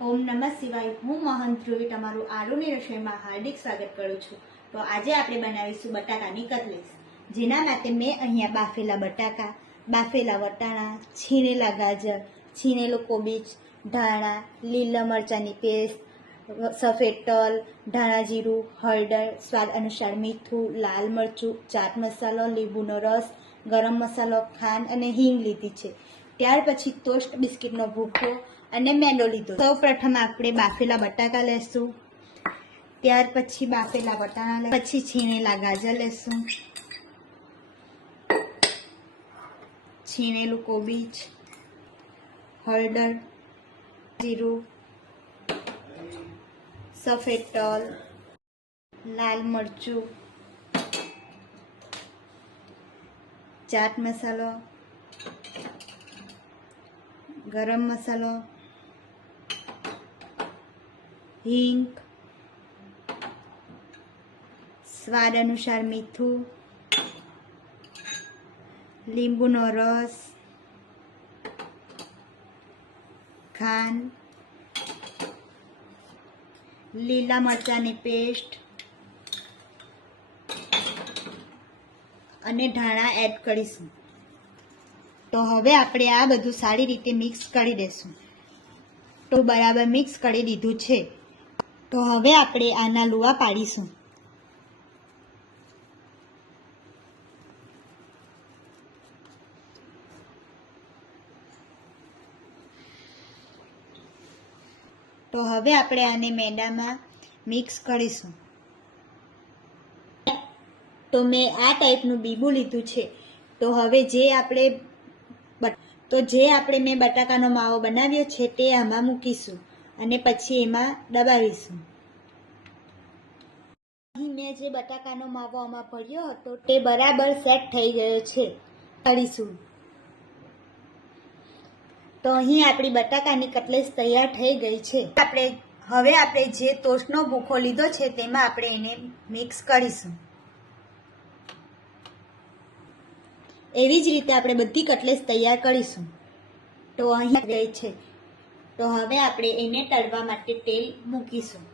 ઓમ નમઃ શિવાય. હું મહંત ધ્રુવી, તમારું આરુની રસોઈમાં હાર્દિક સ્વાગત કરું છું. તો આજે આપણે બનાવીશું બટાકાની કટલેસ જેના માટે મેં અહીંયા બાફેલા બટાકા, બાફેલા વટાણા, છીણેલા ગાજર, છીણેલો કોબીજ, ધાણા, લીલા મરચાંની પેસ્ટ, સફેદ તલ, ધાણા જીરું, હળદર, સ્વાદ અનુસાર મીઠું, લાલ મરચું, ચાટ મસાલો, લીંબુનો રસ, ગરમ મસાલો, ખાંડ અને હિંગ લીધી છે. ત્યાર પછી ટોસ્ટ બિસ્કિટનો ભૂકો અને મેંદો લીધો. સૌ પ્રથમ આપણે બાફેલા બટાકા લેશું. ત્યાર પછી બાફેલા બટાકા લે પછી છીણેલા ગાજર લેશું. છીણેલું કોબીજ, હળદર, જીરું, સફેદ તલ, લાલ મરચું, ચાટ મસાલો, ગરમ મસાલો હિંગ સ્વાદ અનુસાર મીઠું, લીંબુનો રસ, ખાંડ, લીલા મરચાંની પેસ્ટ અને ધાણા એડ કરીશું. તો હવે આપણે આ બધું સારી રીતે મિક્સ કરી દઈશું તો બરાબર મિક્સ કરી દીધું છે. તો હવે આપણે આના લુવા પાડીશું. તો હવે આપણે આને મેંદામાં મિક્સ કરીશું. તો મેં આ ટાઈપનું બીબું લીધું છે. તો હવે જે આપણે તો જે આપણે મેં બટાકાનો માવો બનાવ્યો છે તે આમાં મૂકીશું. અને પછી એમાં દબાવીશું. અહીં મેં જે બટાકાનો માવો આમાં ભર્યો હતો તે બરાબર સેટ થઈ ગયો છે. કરીશું તો અહીં આપણી બટાકાની કટલેસ તૈયાર થઈ ગઈ છે. આપણે હવે આપણે જે ટોસ્ટનો ભૂખો લીધો છે તેમાં આપણે એને મિક્સ કરીશું. એવી જ રીતે આપણે બધી કટલેસ તૈયાર કરીશું. તો અહીં ગઈ છે. તો હવે આપણે એને તળવા માટે તેલ મૂકીશું.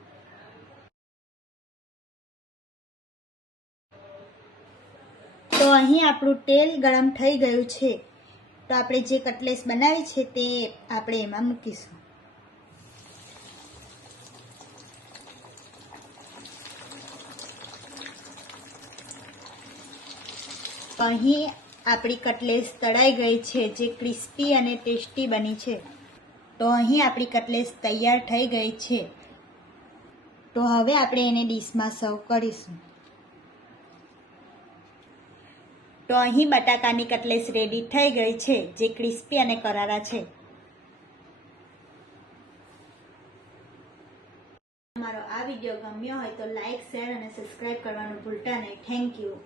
તો અહીં આપણું તેલ ગરમ થઈ ગયું છે. તો આપણે જે કટલેસ બનાવી છે તે આપણે એમાં મૂકીશું. અહીં આપણી કટલેસ તળાઈ ગઈ છે, જે ક્રિસ્પી અને ટેસ્ટી બની છે. તો અહીં આપણી કટલેસ તૈયાર થઈ ગઈ છે. તો હવે આપણે એને ડીશમાં સર્વ કરીશું. તો અહીં બટાકાની કટલેસ રેડી થઈ ગઈ છે, જે ક્રિસ્પી અને કરારા છે. તમારો આ વીડિયો ગમ્યો હોય તો લાઇક શેર અને સબસ્ક્રાઇબ કરવાનું ભૂલતા નહીં. Thank you.